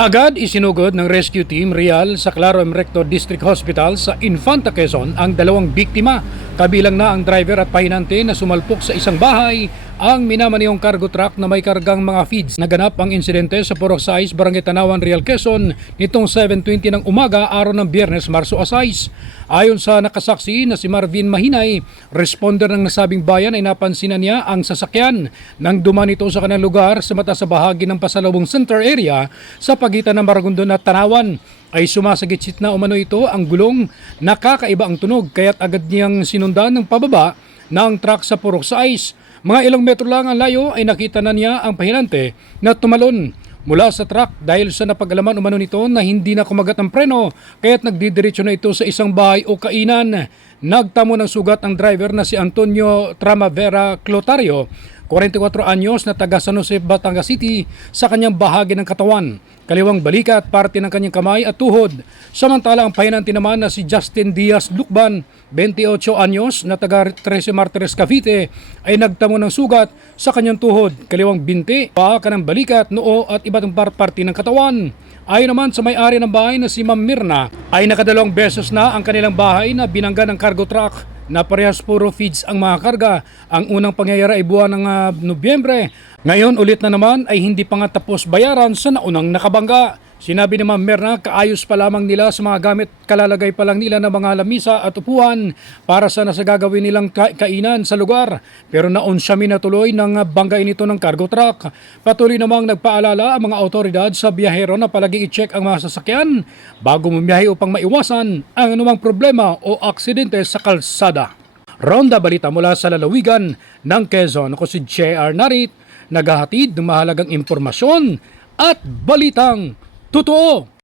Agad isinugod ng rescue team Real sa Claro M. Recto District Hospital sa Infanta Quezon ang dalawang biktima. Kabilang na ang driver at pahinante na sumalpok sa isang bahay. Ang minamaniyong cargo truck na may kargang mga feeds. Naganap ang insidente sa Purok 6, Barangay Tanawan, Real Quezon nitong 7:20 ng umaga araw ng Biyernes, Marso 6. Ayon sa nakasaksi na si Marvin Mahinay, responder ng nasabing bayan ay napansinan niya ang sasakyan nang dumaan ito sa kanilang lugar sa mata sa bahagi ng Pasalubong Center area sa pagitan ng Maragondon at Tanawan. Ay sumasagitsit na umano ito ang gulong, nakakaiba ang tunog kaya't agad niyang sinundan ng pababa ng truck sa Purok 6. Mga ilang metro lang ang layo ay nakita na niya ang pahinante na tumalon mula sa truck dahil sa napag-alaman umano nito na hindi na kumagat ang preno kaya't nagdidiretso na ito sa isang bahay o kainan. Nagtamo ng sugat ang driver na si Antonio Tramavera Clotario, 44 anyos na taga San Jose, Batangas City sa kanyang bahagi ng katawan, kaliwang balikat, parte ng kanyang kamay at tuhod. Samantala ang pahinante naman na si Justin Diaz Lucban, 28 anyos na taga 13 Martires, Cavite ay nagtamo ng sugat sa kanyang tuhod, kaliwang binti, paa, kanang balikat, noo at iba't ibang parte ng katawan. Ayon naman sa may-ari ng bahay na si Ma'am Mirna ay nakadalawang beses na ang kanilang bahay na binangga ng cargo truck na parehas puro feeds ang mga karga. Ang unang pangyayari ay buwan ng Nobyembre. Ngayon ulit na naman ay hindi pa nga tapos bayaran sa naunang nakabangga. Sinabi ni Ma'am Mirna, kaayos pa lamang nila sa mga gamit, kalalagay pa lang nila ng mga lamisa at upuan para sana sa gagawin nilang kainan sa lugar. Pero naunsyami na tuloy ng banggain ito ng cargo truck. Patuloy namang nagpaalala ang mga autoridad sa biyahero na palagi i-check ang mga sasakyan bago bumiyahe upang maiwasan ang anumang problema o aksidente sa kalsada. Ronda balita mula sa lalawigan ng Quezon. Ako si J.R. Narit, naghahatid ng mahalagang impormasyon at balitang totoo.